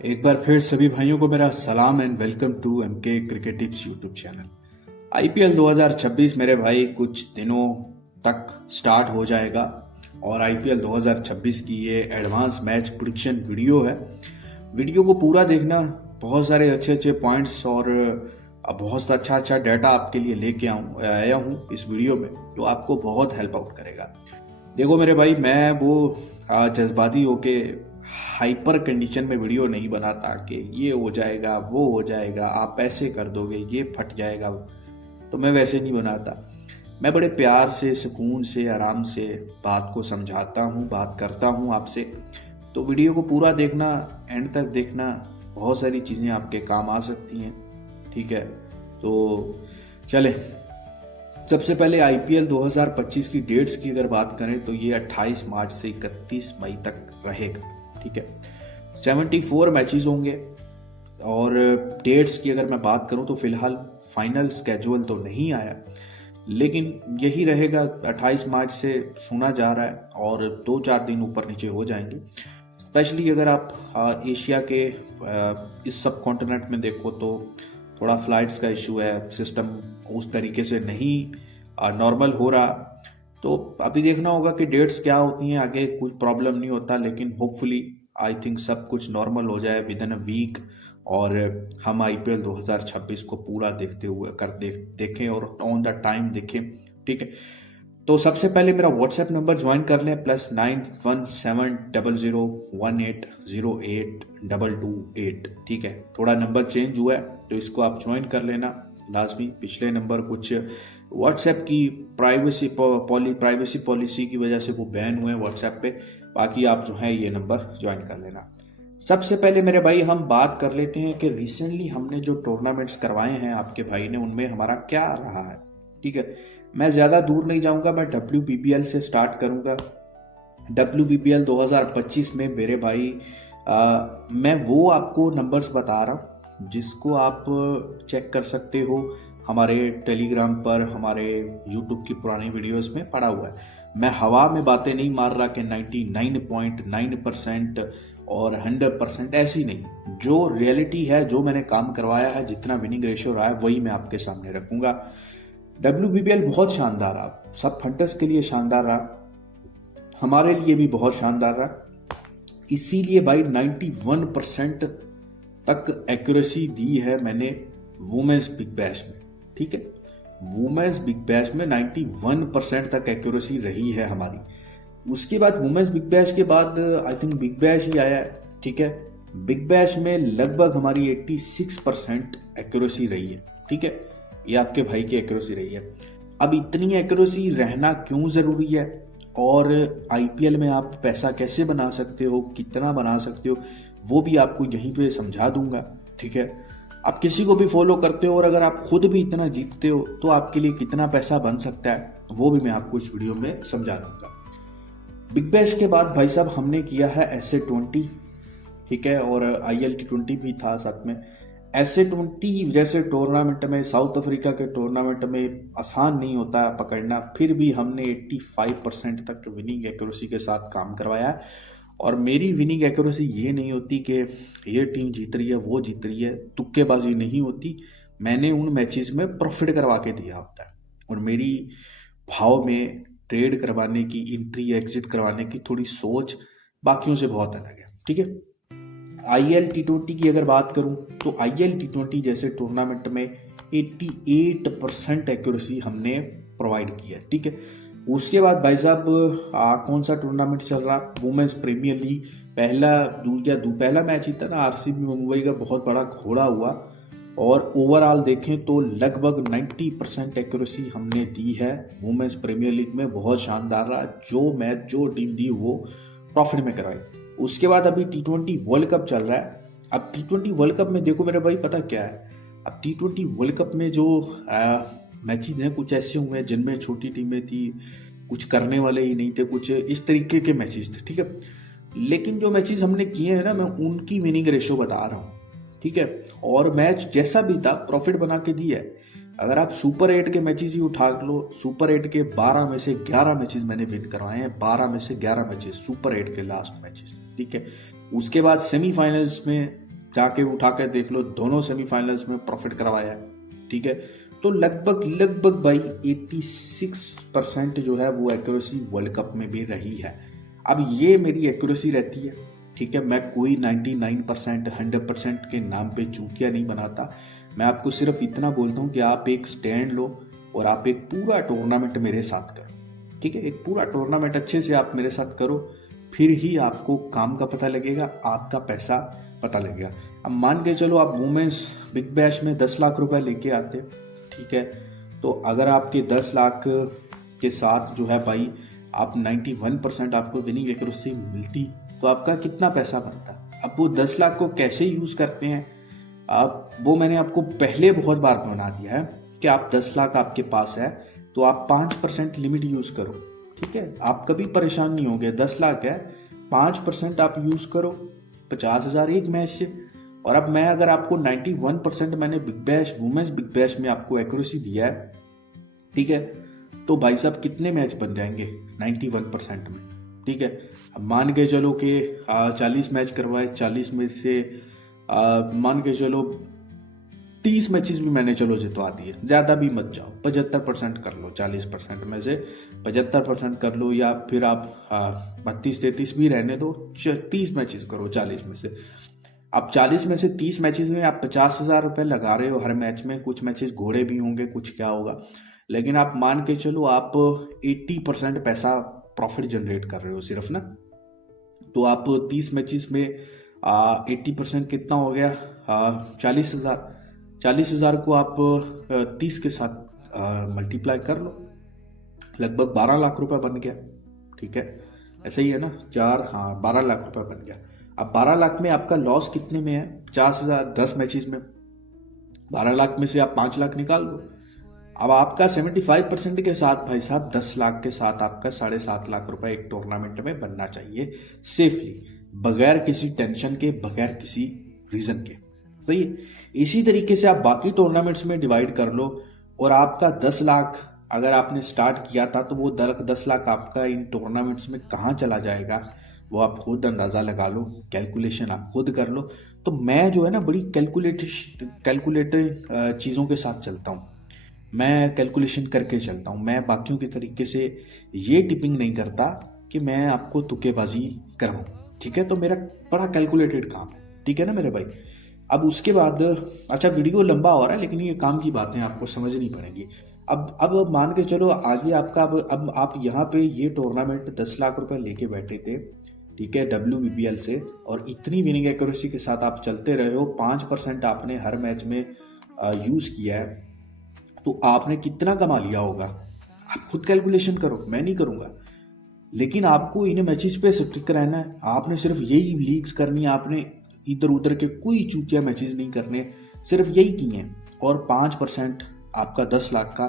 एक बार फिर सभी भाइयों को मेरा सलाम and welcome to MK cricket tips YouTube channel. IPL 2026 मेरे भाई कुछ दिनों तक स्टार्ट हो जाएगा और आईपीएल 2026 की ये एडवांस मैच प्रेडिक्शन वीडियो है। वीडियो को पूरा देखना, बहुत सारे अच्छे अच्छे पॉइंट्स और बहुत अच्छा अच्छा डाटा आपके लिए लेके आया हूँ इस वीडियो में, जो आपको बहुत हेल्प आउट करेगा। देखो मेरे भाई, मैं वो जज्बाती होके हाइपर कंडीशन में वीडियो नहीं बनाता कि ये हो जाएगा वो हो जाएगा, आप ऐसे कर दोगे ये फट जाएगा, तो मैं वैसे नहीं बनाता। मैं बड़े प्यार से, सुकून से, आराम से बात को समझाता हूँ, बात करता हूँ आपसे। तो वीडियो को पूरा देखना, एंड तक देखना, बहुत सारी चीज़ें आपके काम आ सकती हैं। ठीक है, तो चले। सबसे पहले आईपीएल 2025 की डेट्स की अगर बात करें तो ये 28 मार्च से 31 मई तक रहेगा। ठीक है, 74 मैचेस होंगे। और डेट्स की अगर मैं बात करूं तो फिलहाल फाइनल स्केजुअल तो नहीं आया, लेकिन यही रहेगा। 28 मार्च से सुना जा रहा है और 2-4 दिन ऊपर नीचे हो जाएंगे। स्पेशली अगर आप एशिया के इस सब कॉन्टिनेंट में देखो तो थोड़ा फ्लाइट्स का इशू है, सिस्टम उस तरीके से नहीं नॉर्मल हो रहा। तो अभी देखना होगा कि डेट्स क्या होती हैं, आगे कुछ प्रॉब्लम नहीं होता, लेकिन होपफुली आई थिंक सब कुछ नॉर्मल हो जाए विद इन अ वीक और हम आईपीएल 2026 को पूरा देखते हुए देखें और ऑन द टाइम देखें। ठीक है, तो सबसे पहले मेरा व्हाट्सएप नंबर ज्वाइन कर लें, +917001808228। ठीक है, थोड़ा नंबर चेंज हुआ है तो इसको आप ज्वाइन कर लेना लाजमी। पिछले नंबर कुछ व्हाट्सएप की प्राइवेसी पॉलिसी की वजह से वो बैन हुए व्हाट्सएप पे। बाकी आप जो है ये नंबर ज्वाइन कर लेना। सबसे पहले मेरे भाई हम बात कर लेते हैं कि रिसेंटली हमने जो टूर्नामेंट्स करवाए हैं आपके भाई ने, उनमें हमारा क्या रहा है। ठीक है, मैं ज़्यादा दूर नहीं जाऊंगा, मैं WBPL से स्टार्ट करूंगा। WBPL 2025 में मेरे भाई मैं वो आपको नंबर्स बता रहा हूँ जिसको आप चेक कर सकते हो हमारे टेलीग्राम पर, हमारे यूट्यूब की पुरानी वीडियोस में पड़ा हुआ है। मैं हवा में बातें नहीं मार रहा कि 99.9% और 100%, ऐसी नहीं। जो रियलिटी है, जो मैंने काम करवाया है, जितना विनिंग रेशियो रहा है, वही मैं आपके सामने रखूंगा। WBPL बहुत शानदार रहा, सब फंटर्स के लिए शानदार रहा, हमारे लिए भी बहुत शानदार रहा। इसीलिए भाई 91% तक एक्यूरेसी दी है मैंने वुमेन्स बिग बैश में। ठीक है, वुमेन्स बिग बैश में 91% तक एक्यूरेसी रही है हमारी। उसके बाद वुमेन्स बिग बैश के बाद आई थिंक बिग बैश ही आया है। ठीक है, बिग बैश में लगभग हमारी 86% एक्यूरेसी रही है। ठीक है, ये आपके भाई की एक्यूरेसी रही है। अब इतनी एक्यूरेसी रहना क्यों जरूरी है और आईपीएल में आप पैसा कैसे बना सकते हो, कितना बना सकते हो, वो भी आपको यहीं पे समझा दूंगा। ठीक है, आप किसी को भी फॉलो करते हो और अगर आप खुद भी इतना जीतते हो तो आपके लिए कितना पैसा बन सकता है, वो भी मैं आपको इस वीडियो में समझा दूंगा। बिग बैश के बाद भाई साहब हमने किया है SA20। ठीक है, और ILT20 भी था साथ में। SA20 जैसे टूर्नामेंट में, साउथ अफ्रीका के टूर्नामेंट में आसान नहीं होता है पकड़ना, फिर भी हमने 85% तक विनिंग एक्यूरेसी के साथ काम करवाया है। और मेरी विनिंग एक्यूरेसी ये नहीं होती कि ये टीम जीत रही है वो जीत रही है, तुक्केबाजी नहीं होती। मैंने उन मैचेस में प्रॉफिट करवा के दिया होता है और मेरी भाव में ट्रेड करवाने की, एंट्री एग्जिट करवाने की थोड़ी सोच बाकियों से बहुत अलग है। ठीक है, ILT20 की अगर बात करूं तो ILT20 जैसे टूर्नामेंट में 88% एक्यूरेसी हमने प्रोवाइड किया। ठीक है, उसके बाद भाई साहब कौन सा टूर्नामेंट चल रहा, वुमेन्स प्रीमियर लीग पहला मैच ही था ना, आरसीबी मुंबई का बहुत बड़ा घोड़ा हुआ। और ओवरऑल देखें तो लगभग 90% एक्यूरेसी हमने दी है वुमेन्स प्रीमियर लीग में, बहुत शानदार रहा। जो मैच जो टीम दी वो प्रॉफिट में करवाई। उसके बाद अभी T20 वर्ल्ड कप चल रहा है। अब T20 वर्ल्ड कप में देखो मेरे भाई, पता क्या है, अब T20 वर्ल्ड कप में जो मैचेस हैं कुछ ऐसे हुए हैं जिनमें छोटी टीमें थी, कुछ करने वाले ही नहीं थे, कुछ इस तरीके के मैचेस थे। ठीक है, लेकिन जो मैचेस हमने किए हैं ना, मैं उनकी विनिंग रेशियो बता रहा हूँ। ठीक है, और मैच जैसा भी था प्रॉफिट बना के दिया है। अगर आप सुपर 8 के मैचेस ही उठा लो, सुपर 8 के 12 में से 11 मैचेस मैंने विन करवाए हैं, 12 में से 11 मैचेस सुपर 8 के लास्ट मैचेस। ठीक है, उसके बाद सेमीफाइनल्स में जाके उठा के देख लो, दोनों सेमीफाइनल्स में प्रॉफिट करवाया है, ठीक है। तो लगभग लगभग भाई 86% जो है वो एक्यूरेसी वर्ल्ड कप में भी रही है। अब ये मेरी एक्यूरेसी रहती है, ठीक है। मैं कोई 99% 100% के नाम पे चूतिया नहीं बनाता। मैं आपको सिर्फ इतना बोलता हूँ कि आप एक स्टैंड लो और आप एक पूरा टूर्नामेंट मेरे साथ करो, ठीक है। एक पूरा टूर्नामेंट अच्छे से आप मेरे साथ करो, फिर ही आपको काम का पता लगेगा, आपका पैसा पता लगेगा। अब मान के चलो आप वुमेन्स बिग बैश में 10 लाख रुपए लेके आते, ठीक है। तो अगर आपके 10 लाख के साथ जो है भाई आप 91% आपको विनिंग एक्यूरेसी मिलती, तो आपका कितना पैसा बनता। अब वो 10 लाख को कैसे यूज करते हैं आप, वो मैंने आपको पहले बहुत बार बना दिया है कि आप 10 लाख आपके पास है तो आप 5% लिमिट यूज करो, ठीक है। आप कभी परेशान नहीं होंगे। 10 लाख है, 5% आप यूज करो, 50,000 एक मैच से। और अब मैं अगर आपको 91% मैंने Big Bash women's Big Bash में आपको एक्यूरेसी दिया है, ठीक है, तो भाई साहब कितने मैच बन जाएंगे 91% में, ठीक है। अब मान के चलो कि 40 मैच करवाए, 40 में से मान के चलो 30 मैचेस भी मैंने चलो जितवा दिए, ज़्यादा भी मत जाओ, 75% कर लो, 40% में से 75% कर लो, या फिर आप 32-33 भी रहने दो, 30 मैचेस करो 40 में से। अब 40 में से 30 मैचेस में आप 50,000 रुपये लगा रहे हो हर मैच में। कुछ मैचेस घोड़े भी होंगे, कुछ क्या होगा, लेकिन आप मान के चलो आप 80% पैसा प्रॉफिट जनरेट कर रहे हो सिर्फ ना। तो आप 30 मैचेस में 80% कितना हो गया, 40,000। 40,000 को आप 30 के साथ मल्टीप्लाई कर लो, लगभग 12 लाख रुपए बन गया, ठीक है। ऐसा ही है ना, 12 लाख रुपए बन गया। अब 12 लाख में आपका लॉस कितने में है, 50,000 10 मैचेस में। 12 लाख में से आप 5 लाख निकाल दो। अब आपका 75% के साथ भाई साहब 10 लाख के साथ आपका 7.5 लाख रुपए एक टूर्नामेंट में बनना चाहिए सेफली, बगैर किसी टेंशन के, बगैर किसी रीजन के। सही है। इसी तरीके से आप बाकी टूर्नामेंट्स में डिवाइड कर लो, और आपका 10 लाख अगर आपने स्टार्ट किया था तो वो 10 लाख आपका इन टूर्नामेंट्स में कहाँ चला जाएगा, वो आप खुद अंदाज़ा लगा लो, कैलकुलेशन आप खुद कर लो। तो मैं जो है ना बड़ी कैलकुलेटेड चीज़ों के साथ चलता हूँ, मैं कैलकुलेशन करके चलता हूँ। मैं बाकियों के तरीके से ये टिपिंग नहीं करता कि मैं आपको तुक्केबाजी करवाऊँ, ठीक है। तो मेरा बड़ा कैलकुलेटेड काम है, ठीक है ना मेरे भाई। अब उसके बाद अच्छा वीडियो लंबा हो रहा है, लेकिन ये काम की बातें आपको समझनी पड़ेंगी। अब मान के चलो आगे आपका अब आप यहाँ पे ये टूर्नामेंट 10 लाख रुपए लेके बैठे थे, ठीक है, WBPL से, और इतनी विनिंग एक्यूरेसी के साथ आप चलते रहे हो, 5% आपने हर मैच में यूज़ किया है, तो आपने कितना कमा लिया होगा आप खुद कैलकुलेशन करो, मैं नहीं करूँगा। लेकिन आपको इन मैचेस पे स्टिक रहना है, आपने सिर्फ यही लीग्स करनी है, आपने इधर उधर के कोई चूतिया मैचेस नहीं करने, सिर्फ यही किए हैं। और 5% आपका 10 लाख का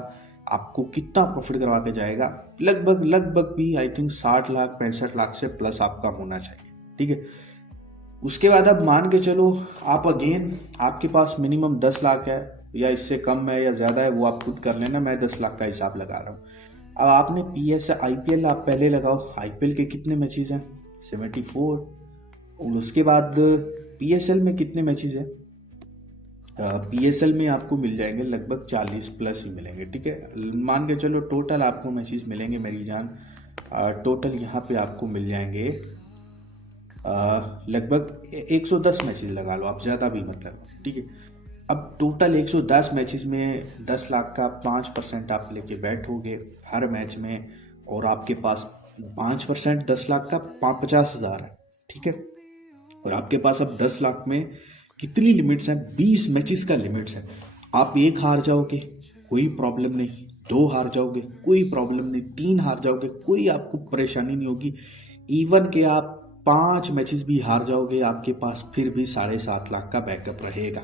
आपको कितना प्रॉफिट करवा के जाएगा, लगभग भी आई थिंक 60 लाख 65 लाख से प्लस आपका होना चाहिए, ठीक है। उसके बाद अब मान के चलो आप अगेन आपके पास मिनिमम 10 लाख है, या इससे कम है या ज़्यादा है वो आप खुद कर लेना, मैं 10 लाख का हिसाब लगा रहा हूँ। अब आपने IPL आप पहले लगाओ, IPL के कितने मैचेस हैं, 74। और उसके बाद PSL में कितने मैचेस हैं, PSL में आपको मिल जाएंगे लगभग 40 प्लस ही मिलेंगे, ठीक है। मान के चलो टोटल आपको मैचेस मिलेंगे मेरी जान, टोटल यहाँ पे आपको मिल जाएंगे लगभग 110 मैचेस लगा लो आप, ज़्यादा भी मतलब, ठीक है। अब टोटल 110 मैचेस में 10 लाख का 5% आप लेके बैठोगे हर मैच में, और आपके पास 5% 10 लाख का 50,000 है, ठीक है। और आपके पास अब 10 लाख में कितनी लिमिट्स हैं, 20 मैचेस का लिमिट्स है। आप 1 हार जाओगे कोई प्रॉब्लम नहीं, 2 हार जाओगे कोई प्रॉब्लम नहीं, 3 हार जाओगे कोई आपको परेशानी नहीं होगी। इवन के आप 5 मैचेस भी हार जाओगे, आपके पास फिर भी 7.5 लाख का बैकअप रहेगा,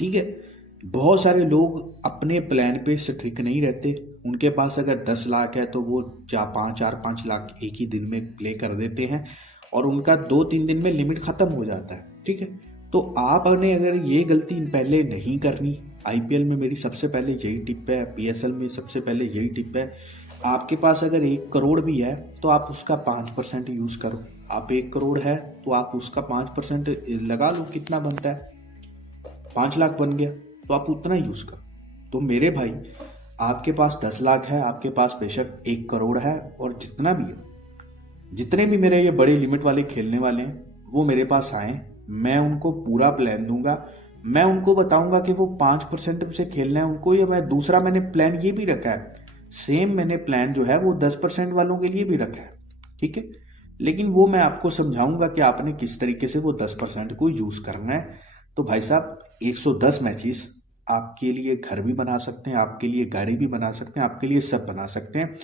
ठीक है। बहुत सारे लोग अपने प्लान पे स्ट्रिक नहीं रहते, उनके पास अगर 10 लाख है तो वो 4-5 लाख एक ही दिन में प्ले कर देते हैं, और उनका 2-3 दिन में लिमिट ख़त्म हो जाता है, ठीक है। तो आपने अगर ये गलती पहले नहीं करनी, IPL में मेरी सबसे पहले यही टिप है, PSL में सबसे पहले यही टिप है। आपके पास अगर 1 करोड़ भी है तो आप उसका 5% यूज़ करो, आप 1 करोड़ है तो आप उसका 5% लगा लो, कितना बनता है, 5 लाख बन गया, तो आप उतना यूज करो। तो मेरे भाई, आपके पास 10 लाख है, आपके पास बेशक 1 करोड़ है, और जितना भी है, जितने भी मेरे ये बड़े लिमिट वाले खेलने वाले हैं वो मेरे पास आए, मैं उनको पूरा प्लान दूंगा। मैं उनको बताऊंगा कि वो 5% से खेलना है उनको, या मैं दूसरा मैंने प्लान ये भी रखा है, सेम मैंने प्लान जो है वो 10% वालों के लिए भी रखा है, ठीक है। लेकिन वो मैं आपको समझाऊंगा कि आपने किस तरीके से वो 10% को यूज करना है। तो भाई साहब, 110 मैचेस आपके लिए घर भी बना सकते हैं, आपके लिए गाड़ी भी बना सकते हैं, आपके लिए सब बना सकते हैं।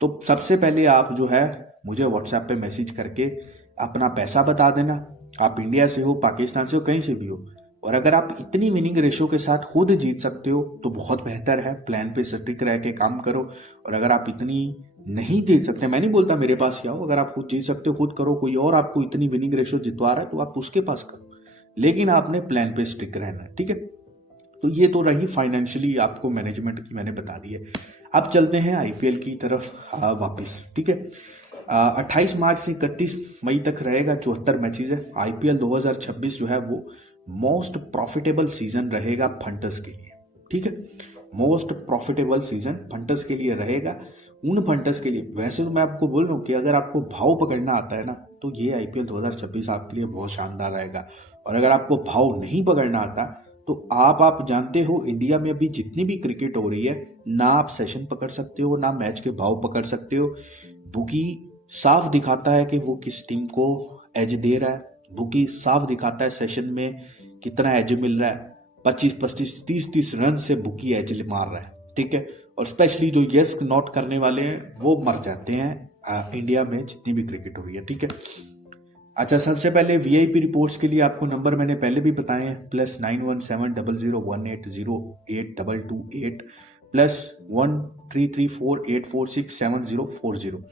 तो सबसे पहले आप जो है मुझे व्हाट्सएप पे मैसेज करके अपना पैसा बता देना। आप इंडिया से हो, पाकिस्तान से हो, कहीं से भी हो, और अगर आप इतनी विनिंग रेशो के साथ खुद जीत सकते हो तो बहुत बेहतर है, प्लान पे स्टिक रह के काम करो। और अगर आप इतनी नहीं जीत सकते, मैं नहीं बोलता मेरे पास ही आओ, अगर आप खुद जीत सकते हो खुद करो, कोई और आपको इतनी विनिंग रेशो जितवा रहा है तो आप उसके पास करो, लेकिन आपने प्लान पे स्टिक रहना है, ठीक है। तो ये तो रही फाइनेंशियली आपको मैनेजमेंट की मैंने बता दी है। अब चलते हैं आईपीएल की तरफ वापस, ठीक है। 28 मार्च से 31 मई तक रहेगा, 74 मैचेस है। आईपीएल 2026 जो है वो मोस्ट प्रॉफिटेबल सीजन रहेगा फंटर्स के लिए, ठीक है। मोस्ट प्रॉफिटेबल सीजन फंटर्स के लिए रहेगा, उन फंटर्स के लिए। वैसे तो मैं आपको बोल रहा हूँ कि अगर आपको भाव पकड़ना आता है ना, तो ये आईपीएल 2026 आपके लिए बहुत शानदार रहेगा। और अगर आपको भाव नहीं पकड़ना आता, तो आप जानते हो इंडिया में अभी जितनी भी क्रिकेट हो रही है, ना आप सेशन पकड़ सकते हो, ना मैच के भाव पकड़ सकते हो। बुकी साफ दिखाता है कि वो किस टीम को एज दे रहा है, बुकी साफ दिखाता है सेशन में कितना एज मिल रहा है। 25-25, 30-30 रन से बुकी एज मार रहा है, ठीक है। और स्पेशली जो यस नॉट करने वाले हैं वो मर जाते हैं इंडिया में जितनी भी क्रिकेट हो रही है, ठीक है। अच्छा, सबसे पहले वीआईपी रिपोर्ट्स के लिए आपको नंबर मैंने पहले भी बताए हैं, +9170018228 +133484670040।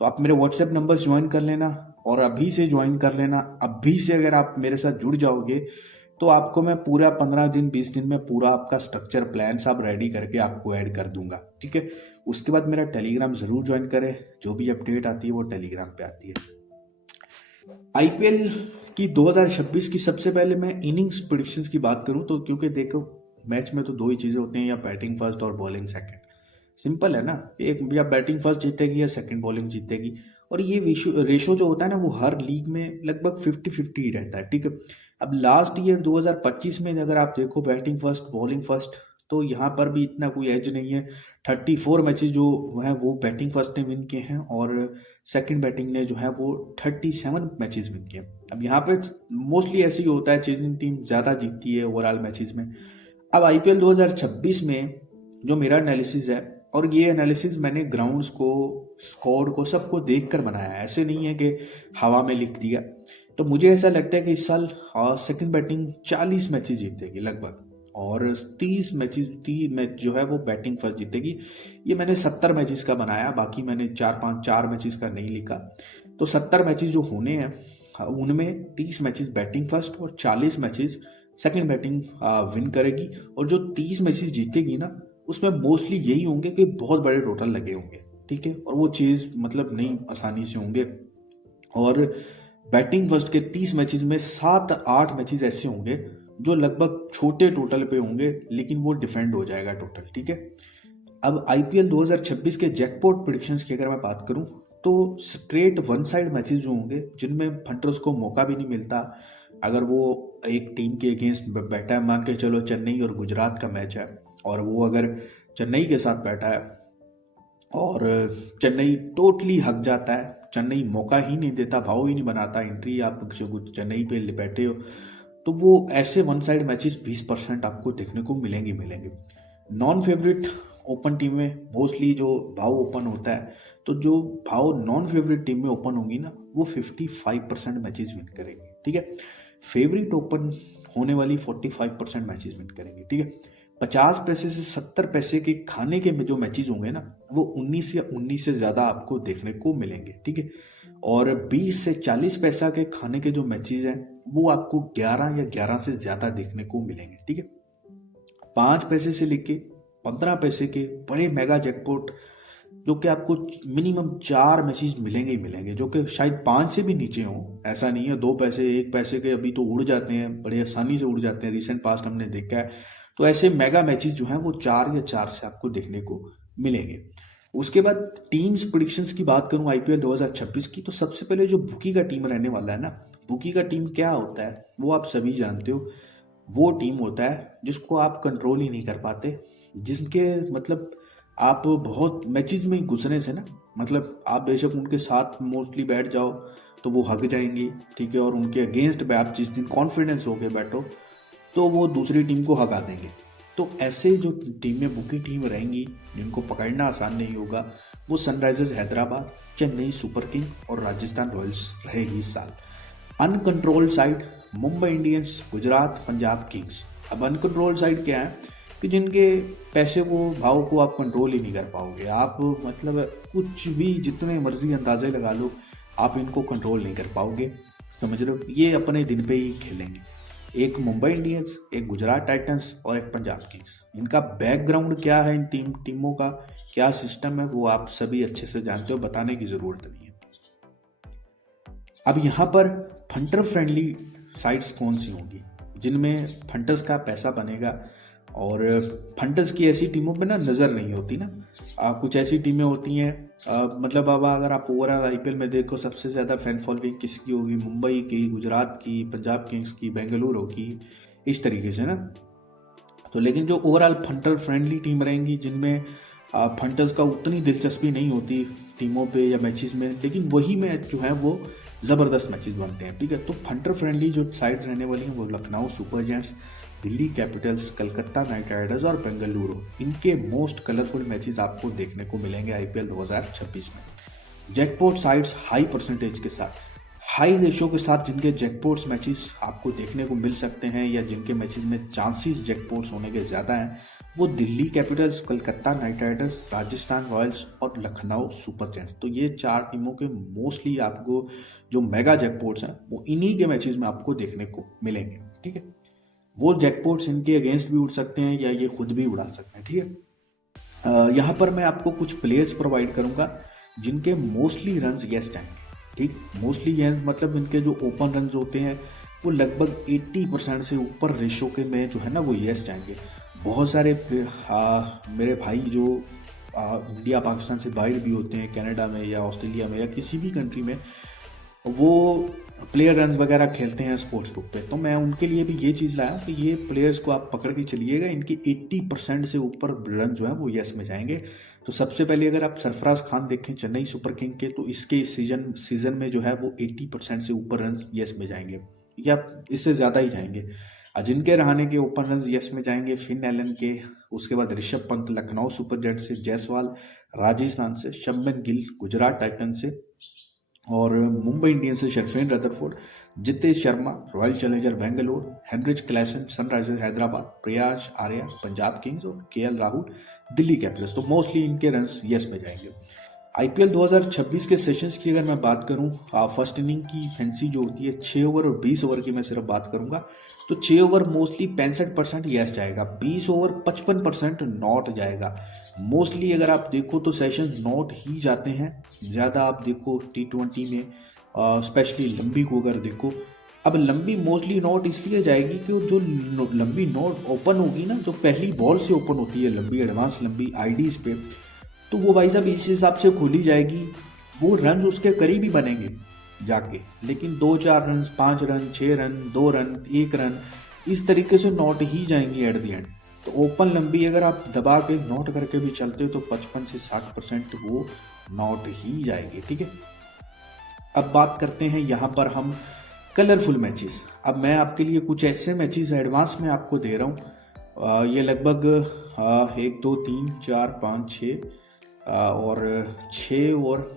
तो आप मेरे व्हाट्सएप नंबर ज्वाइन कर लेना, और अभी से ज्वाइन कर लेना। अभी से अगर आप मेरे साथ जुड़ जाओगे तो आपको मैं पूरा 15 दिन 20 दिन में पूरा आपका स्ट्रक्चर प्लान सब रेडी करके आपको ऐड कर दूंगा, ठीक है। उसके बाद मेरा टेलीग्राम जरूर ज्वाइन करें, जो भी अपडेट आती है वो टेलीग्राम पे आती है। आईपीएल की 2026 की सबसे पहले मैं इनिंग्स प्रेडिक्शंस की बात करूं तो, क्योंकि देखो मैच में तो दो ही चीजें होती हैं, या बैटिंग फर्स्ट और बॉलिंग सेकंड। सिंपल है ना, एक या बैटिंग फर्स्ट जीतेगी या सेकंड बॉलिंग जीतेगी। और ये रेशो जो होता है ना वो हर लीग में लगभग 50-50 ही रहता है, ठीक है। अब लास्ट ईयर 2025 में अगर आप देखो बैटिंग फर्स्ट बॉलिंग फर्स्ट, तो यहाँ पर भी इतना कोई एज नहीं है। 34 मैचेस जो है वो बैटिंग फर्स्ट ने विन किए हैं, और सेकंड बैटिंग ने जो है वो 37 मैचेस विन किए। अब यहाँ पे मोस्टली ऐसे ही होता है, चेजिंग टीम ज़्यादा जीतती है ओवरऑल मैचेस में। अब आईपीएल 2026 में जो मेरा एनालिसिस है, और ये एनालिसिस मैंने ग्राउंड्स को, स्कोर को, सबको देख कर बनाया है, ऐसे नहीं है कि हवा में लिख दिया। तो मुझे ऐसा लगता है कि इस साल सेकंड बैटिंग 40 मैचेस जीतेगी लगभग, और 30 मैच जो है वो बैटिंग फर्स्ट जीतेगी। ये मैंने 70 मैचेस का बनाया, बाकी मैंने 4 मैचेस का नहीं लिखा। तो 70 मैचेस जो होने हैं उनमें 30 मैचेस बैटिंग फर्स्ट और 40 मैचेस सेकंड बैटिंग विन करेगी। और जो 30 मैचेस जीतेगी ना, उसमें मोस्टली यही होंगे कि बहुत बड़े टोटल लगे होंगे, ठीक है। और वो चीज़ मतलब नहीं आसानी से होंगे। और बैटिंग फर्स्ट के 30 मैचेस में 7-8 मैचेस ऐसे होंगे जो लगभग छोटे टोटल पे होंगे, लेकिन वो डिफेंड हो जाएगा टोटल, ठीक है। अब आईपीएल 2026 के जैकपॉट प्रेडिक्शंस की अगर मैं बात करूं, तो स्ट्रेट वन साइड मैचेस जो होंगे जिनमें फंटर्स को मौका भी नहीं मिलता, अगर वो एक टीम के अगेंस्ट बैठा है, मान के चलो चेन्नई और गुजरात का मैच है, और वो अगर चेन्नई के साथ बैठा है और चेन्नई टोटली हक जाता है, चेन्नई मौका ही नहीं देता, भाव ही नहीं बनाता, एंट्री आप चेन्नई पे बैठे हो, तो वो ऐसे वन साइड मैचेस 20% आपको देखने को मिलेंगे। नॉन फेवरेट ओपन टीम में मोस्टली जो भाव ओपन होता है, तो जो भाव नॉन फेवरेट टीम में ओपन होंगी ना, वो 55% मैचेस विन करेंगे, ठीक है। फेवरेट ओपन होने वाली 45% मैचेस विन करेंगे, ठीक है। 50 पैसे से 70 पैसे के खाने के जो मैचेस होंगे ना, वो 19 या 19 से ज़्यादा आपको देखने को मिलेंगे, ठीक है। और 20 से 40 पैसा के खाने के जो मैचेस हैं, वो आपको 11 या 11 से ज़्यादा देखने को मिलेंगे, ठीक है। 5 पैसे से लेके 15 पैसे के बड़े मेगा जैकपॉट जो कि आपको मिनिमम 4 मैचेस मिलेंगे ही मिलेंगे, जो कि शायद 5 से भी नीचे हों। ऐसा नहीं है 2 पैसे 1 पैसे के अभी तो उड़ जाते हैं, बड़े आसानी से उड़ जाते हैं, रिसेंट पास्ट हमने देखा है। तो ऐसे मेगा मैचेस जो हैं वो 4 या 4 से आपको देखने को मिलेंगे। उसके बाद टीम्स प्रिडिक्शंस की बात करूं आईपीएल 2026 की, तो सबसे पहले जो बुकी का टीम रहने वाला है ना, बुकी का टीम क्या होता है वो आप सभी जानते हो। वो टीम होता है जिसको आप कंट्रोल ही नहीं कर पाते, जिनके मतलब आप बहुत मैचेस में घुसने से ना, मतलब आप बेशक उनके साथ मोस्टली बैठ जाओ तो वो हक जाएंगी, ठीक है, और उनके अगेंस्ट आप जिस दिन कॉन्फिडेंस होके बैठो तो वो दूसरी टीम को हका देंगे। तो ऐसे जो टीमें बुकी टीम रहेंगी जिनको पकड़ना आसान नहीं होगा, वो Sunrisers Hyderabad, Chennai super king और राजस्थान रॉयल्स रहेगी इस साल। Uncontrolled side Mumbai Indians, Gujarat, Punjab Kings. अब अनकंट्रोल्ड साइड क्या है कि जिनके पैसे को भाव को आप कंट्रोल ही नहीं कर पाओगे। आप मतलब कुछ भी जितने मर्जी अंदाजे लगा लो, आप इनको कंट्रोल नहीं कर पाओगे, समझ लो। ये अपने दिन पे ही खेलेंगे। एक मुंबई इंडियंस, एक गुजरात टाइटंस और एक पंजाब किंग्स। इनका बैकग्राउंड क्या है, इन तीन टीमों का क्या सिस्टम है, वो आप सभी अच्छे से जानते हो, बताने की जरूरत नहीं है। अब यहाँ पर फंटर फ्रेंडली साइट्स कौन सी होंगी जिनमें फंटर्स का पैसा बनेगा, और फंटर्स की ऐसी टीमों पे ना नज़र नहीं होती ना। कुछ ऐसी टीमें होती हैं, मतलब अब अगर आप ओवरऑल आईपीएल में देखो, सबसे ज़्यादा फैन फॉलोइंग किसकी होगी, मुंबई की, गुजरात की, पंजाब किंग्स की, बेंगलुरु की, इस तरीके से ना। तो लेकिन जो ओवरऑल फंटर फ्रेंडली टीम रहेंगी जिनमें फंटर्स का उतनी दिलचस्पी नहीं होती टीमों पे या मैचेस में, लेकिन वही मैच जो है वो ज़बरदस्त मैचेस बनते हैं, ठीक है। तो फंटर फ्रेंडली जो साइड रहने वाली हैं वो Lucknow super giants, Delhi Capitals, Calcutta night Riders और बेंगलुरु। इनके मोस्ट कलरफुल मैचेस आपको देखने को मिलेंगे आईपीएल 2026 में। जैकपॉट साइड्स हाई परसेंटेज के साथ, हाई रेशो के साथ जिनके जैकपॉट्स मैचेस आपको देखने को मिल सकते हैं, या जिनके मैचेस में चांसेस जैकपॉट्स होने के ज़्यादा हैं, वो Delhi Capitals, Calcutta night Riders, Rajasthan Royals और लखनऊ सुपर जायंट्स। तो ये 4 टीमों के मोस्टली आपको जो मेगा जैकपॉट्स हैं वो इन्हीं के मैचेस में आपको देखने को मिलेंगे, ठीक है। वो जैकपॉट्स इनके अगेंस्ट भी उड़ सकते हैं या ये खुद भी उड़ा सकते हैं, ठीक है। यहाँ पर मैं आपको कुछ प्लेयर्स प्रोवाइड करूंगा जिनके मोस्टली रन्स येस जाएंगे, ठीक। मोस्टली येस मतलब इनके जो ओपन रन्स होते हैं वो लगभग 80% से ऊपर रेशो के में जो है ना वो येस जाएंगे। बहुत सारे मेरे भाई जो इंडिया पाकिस्तान से बाहर भी होते हैं, कनाडा में या ऑस्ट्रेलिया में या किसी भी कंट्री में, वो प्लेयर रन्स वगैरह खेलते हैं स्पोर्ट्स बुक पे। तो मैं उनके लिए भी ये चीज़ लाया कि ये प्लेयर्स को आप पकड़ के चलिएगा, इनकी 80% से ऊपर रन जो है वो यस में जाएंगे। तो सबसे पहले अगर आप सरफराज खान देखें चेन्नई सुपर किंग के, तो इसके सीजन में जो है वो 80% से ऊपर रन यस में जाएंगे, या इससे ज़्यादा ही जाएंगे। अजिंक्य रहाणे के ओपन रन यस में जाएंगे, फिन एलन के, उसके बाद ऋषभ पंत लखनऊ सुपर जायंट्स से, जायसवाल राजस्थान से, शुभमन गिल गुजरात टाइटन से, और मुंबई इंडियंस से Sherfane Rutherford, Jitesh Sharma Royal Challenger Bangalore, Heinrich Klaasen Sunrisers Hyderabad, Prayas Arya Punjab Kings और केएल राहुल दिल्ली कैपिटल्स। तो मोस्टली इनके रन्स यस में जाएंगे। आईपीएल 2026 के सेशंस की अगर मैं बात करूं, फर्स्ट इनिंग की फैंसी जो होती है 6 ओवर और 20 ओवर की मैं सिर्फ बात करूंगा, तो 6 ओवर मोस्टली 65% यस जाएगा, 20 ओवर 55% नॉट जाएगा। मोस्टली अगर आप देखो तो सेशन नॉट ही जाते हैं ज़्यादा। आप देखो T20 में स्पेशली लंबी को अगर देखो, अब लंबी मोस्टली नॉट इसलिए जाएगी कि जो लंबी नॉट ओपन होगी ना, जो पहली बॉल से ओपन होती है लंबी, एडवांस लंबी आईडीज पे, तो वो भाई साहब इस हिसाब से खोली जाएगी, वो रन उसके करीब ही बनेंगे जाके, लेकिन 2-4 run, 5 run, 6 run, 2 run, 1 run, इस तरीके से नॉट ही जाएंगी एट द एंड। तो ओपन लंबी अगर आप दबा के नॉट करके भी चलते हो तो 55 से 60% वो नॉट ही जाएगी, ठीक है। अब बात करते हैं यहाँ पर हम कलरफुल मैचेस। अब मैं आपके लिए कुछ ऐसे मैचेस एडवांस में आपको दे रहा हूँ, ये लगभग 1 2 3 4 5 6 और 6 और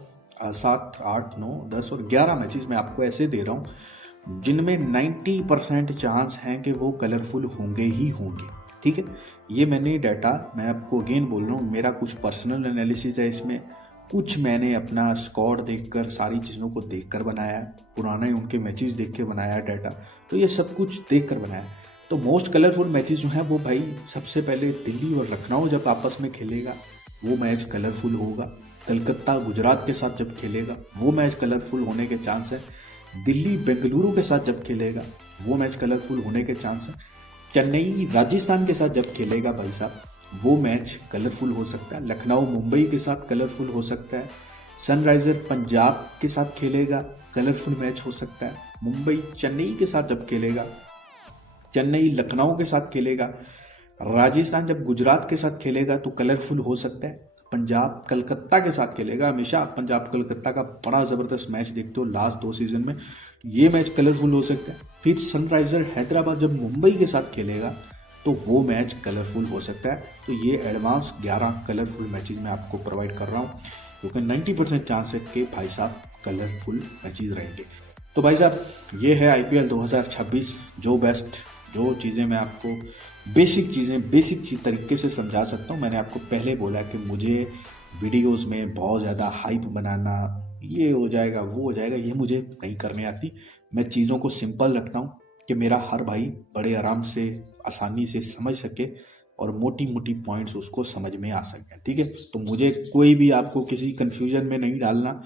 7 8 9 10 और 11 मैचेस मैं आपको ऐसे दे रहा हूँ जिनमें 90% चांस हैं कि वो कलरफुल होंगे ही होंगे, ठीक है। ये मैंने डाटा, मैं आपको अगेन बोल रहा हूँ, मेरा कुछ पर्सनल एनालिसिस है इसमें, कुछ मैंने अपना स्क्वाड देखकर, सारी चीज़ों को देखकर बनाया, पुराने उनके मैचेस देख के बनाया डाटा, तो ये सब कुछ देखकर बनाया। तो मोस्ट कलरफुल मैचेस जो हैं वो भाई सबसे पहले दिल्ली और लखनऊ जब आपस में खेलेगा वो मैच कलरफुल होगा। कलकत्ता गुजरात के साथ जब खेलेगा वो मैच कलरफुल होने के चांस है। दिल्ली बेंगलुरु के साथ जब खेलेगा वो मैच कलरफुल होने के चांस है। चेन्नई राजस्थान के साथ जब खेलेगा भाई साहब वो मैच कलरफुल हो सकता है। लखनऊ मुंबई के साथ कलरफुल हो सकता है। सनराइजर पंजाब के साथ खेलेगा कलरफुल मैच हो सकता है। मुंबई चेन्नई के साथ जब खेलेगा, चेन्नई लखनऊ के साथ खेलेगा, राजस्थान जब गुजरात के साथ खेलेगा तो कलरफुल हो सकता है। पंजाब कलकत्ता के साथ खेलेगा, हमेशा पंजाब कलकत्ता का बड़ा ज़बरदस्त मैच देखते हो लास्ट 2 सीजन में, ये मैच कलरफुल हो सकता है। फिर सनराइजर हैदराबाद जब मुंबई के साथ खेलेगा तो वो मैच कलरफुल हो सकता है। तो ये एडवांस 11 कलरफुल मैचेस मैं आपको प्रोवाइड कर रहा हूँ, क्योंकि 90% चांस है कि भाई साहब कलरफुल मैचेस रहेंगे। तो भाई साहब ये है IPL 2026, जो चीज़ें मैं आपको बेसिक तरीके से समझा सकता हूँ। मैंने आपको पहले बोला कि मुझे वीडियोस में बहुत ज़्यादा हाइप बनाना, ये हो जाएगा वो हो जाएगा, ये मुझे नहीं करने आती। मैं चीज़ों को सिंपल रखता हूँ कि मेरा हर भाई बड़े आराम से आसानी से समझ सके और मोटी मोटी पॉइंट्स उसको समझ में आ सके, ठीक है। तो मुझे कोई भी आपको किसी कंफ्यूजन में नहीं डालना,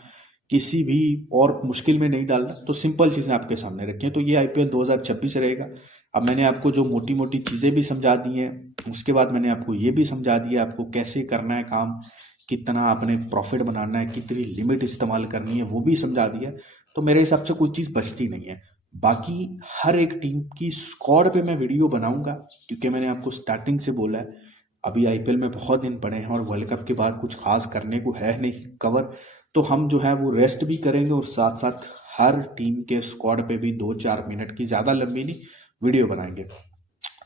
किसी भी और मुश्किल में नहीं डालना, तो सिंपल चीज़ें आपके सामने रखें। तो ये IPL 2026 रहेगा। अब मैंने आपको जो मोटी मोटी चीज़ें भी समझा दी हैं, उसके बाद मैंने आपको ये भी समझा दिया आपको कैसे करना है काम, कितना आपने प्रॉफिट बनाना है, कितनी लिमिट इस्तेमाल करनी है, वो भी समझा दिया। तो मेरे हिसाब से कोई चीज़ बचती नहीं है। बाकी हर एक टीम की स्क्वाड पे मैं वीडियो बनाऊंगा, क्योंकि मैंने आपको स्टार्टिंग से बोला है अभी IPL में बहुत दिन पड़े हैं और वर्ल्ड कप के बाद कुछ खास करने को है नहीं कवर। तो हम जो है वो रेस्ट भी करेंगे और साथ साथ हर टीम के स्क्वाड पे भी 2-4 मिनट की, ज़्यादा लंबी नहीं, वीडियो बनाएंगे।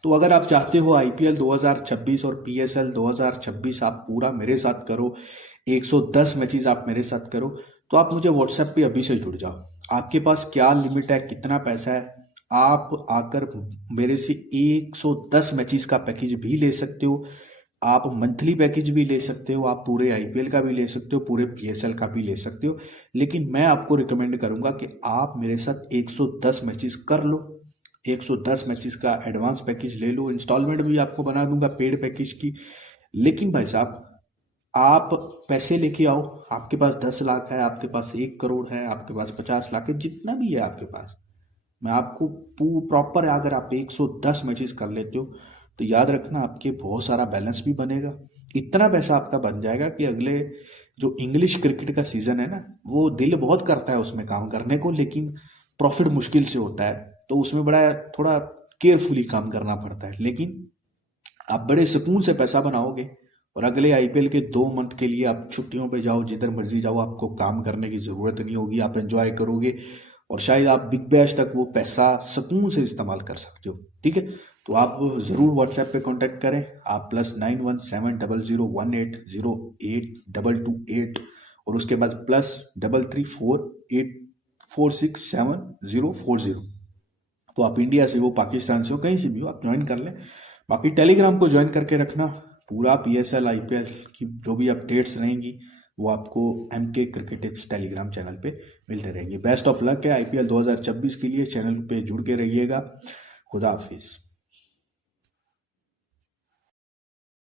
तो अगर आप चाहते हो IPL 2026 और PSL 2026 आप पूरा मेरे साथ करो, 110 मैचेस आप मेरे साथ करो, तो आप मुझे व्हाट्सएप पे अभी से जुड़ जाओ। आपके पास क्या लिमिट है, कितना पैसा है, आप आकर मेरे से 110 मैचेस का पैकेज भी ले सकते हो। आप मंथली पैकेज भी ले सकते हो, आप पूरे IPL का भी ले सकते हो, पूरे PSL का भी ले सकते हो। लेकिन मैं आपको रिकमेंड करूंगा कि आप मेरे साथ 110 मैचेस कर लो। 110 मैचेस का एडवांस पैकेज ले लो, इंस्टॉलमेंट भी आपको बना दूंगा पेड पैकेज की। लेकिन भाई साहब आप पैसे लेके आओ, आपके पास 10 लाख है, आपके पास 1 करोड़ है, आपके पास 50 लाख है, जितना भी है आपके पास, मैं आपको प्रॉपर, अगर आप 110 मैचेस कर लेते हो तो याद रखना आपके बहुत सारा बैलेंस भी बनेगा। इतना पैसा आपका बन जाएगा कि अगले जो इंग्लिश क्रिकेट का सीजन है ना, वो दिल बहुत करता है उसमें काम करने को, लेकिन प्रॉफिट मुश्किल से होता है, तो उसमें बड़ा थोड़ा केयरफुली काम करना पड़ता है। लेकिन आप बड़े सुकून से पैसा बनाओगे और अगले IPL के 2 मंथ के लिए आप छुट्टियों पे जाओ, जिधर मर्जी जाओ, आपको काम करने की ज़रूरत नहीं होगी, आप एंजॉय करोगे और शायद आप बिग बैश तक वो पैसा सुकून से इस्तेमाल कर सकते हो, ठीक है। तो आप ज़रूर व्हाट्सएप पे कांटेक्ट करें, आप +9170080822 और उसके बाद +3348467040। तो आप इंडिया से हो, पाकिस्तान से हो, कहीं से भी हो, आप ज्वाइन कर लें। बाकी टेलीग्राम को ज्वाइन करके रखना, पूरा PSL IPL की जो भी अपडेट्स रहेंगी वो आपको MK cricket tips Telegram channel पे मिलते रहेंगे। बेस्ट ऑफ लक है IPL 2026 के लिए, चैनल पे जुड़ के रहिएगा। खुदा हाफिज।